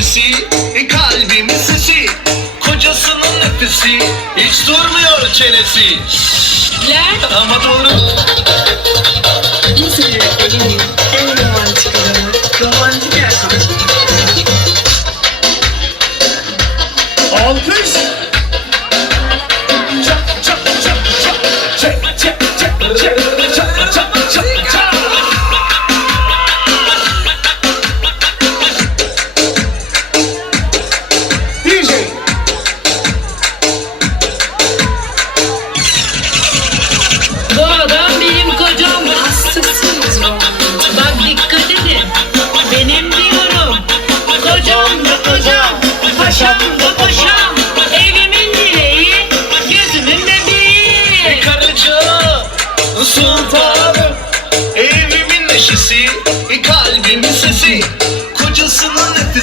neşesi e, Kalbimin sesi. Kocasının nefesi Hiç durmuyor çenesi. Ler. Ama doğru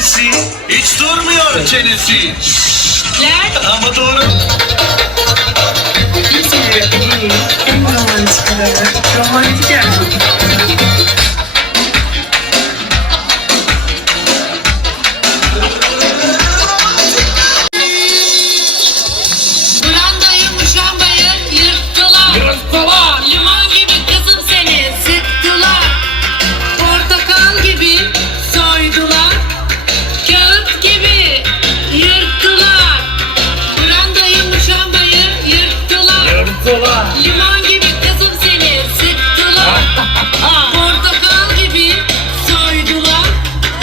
Nefesi Hiç durmuyor çenesi. Ler. Ama doğru. Romantik adamı,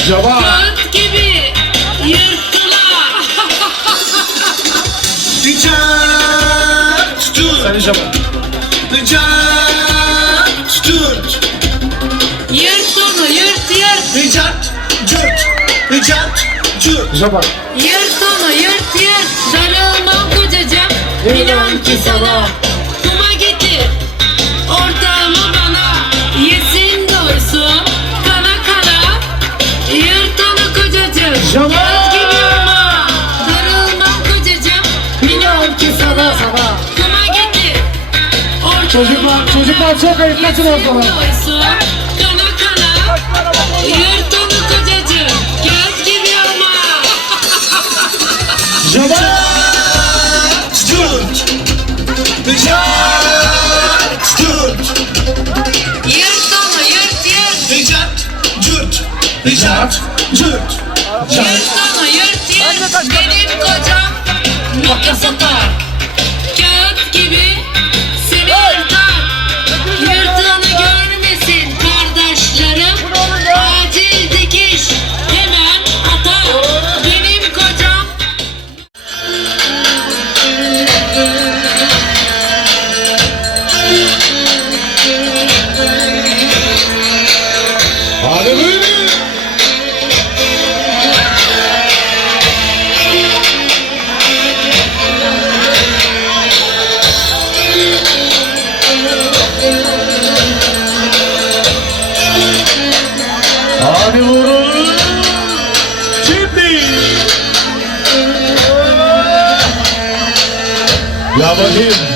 Cevap Kağıt gibi yırttılar. Ricat tut Sen cevap. Ricat tut Yırt onu yırt yırt. Ricat cürt Ricat cürt Cevap. Yırt onu yırt yırt. Darılmam kocacığım. Bilen ki sana. Ki sana. Ortağımı Çocuklar, çocuklar çok ayıp. Kaçın ortadan. Doysun. Kana kana. Yırt onu kocacığım. Göz gibi ama. Cevap. Cürt Ricat cürt Yırt onu yırt yırt. Ricat cürt Ricat cürt Yırt onu yırt yırt. Benim kocam mutlu satar. Kağıt gibi seni yırtar. Yırtığını görmesin kardeşlerim. Acil dikiş hemen atar. Benim kocam Hadi buyurun. Ya bakayım.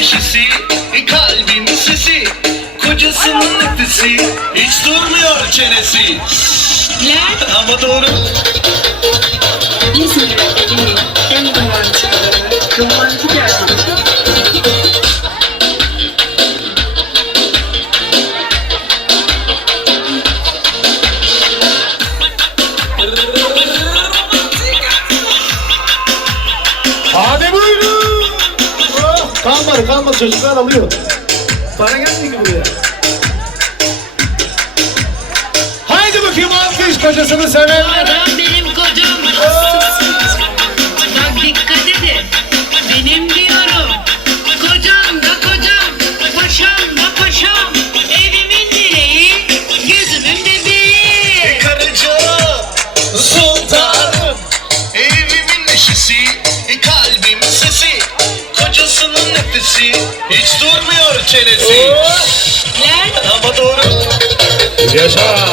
Neşesi Kalbimin sesi Kocasının nefesi Hiç durmuyor çenesi. Ler Ama doğru. İzmir Ege'nin en romantik romantik Oh, kalmadı kalmadı çocuklar alıyor. Para gelmiyor ki buraya. Haydi bakayım alkış kocasını sevenlere. adam benim çenesi Lan Ama doğru Yaşa.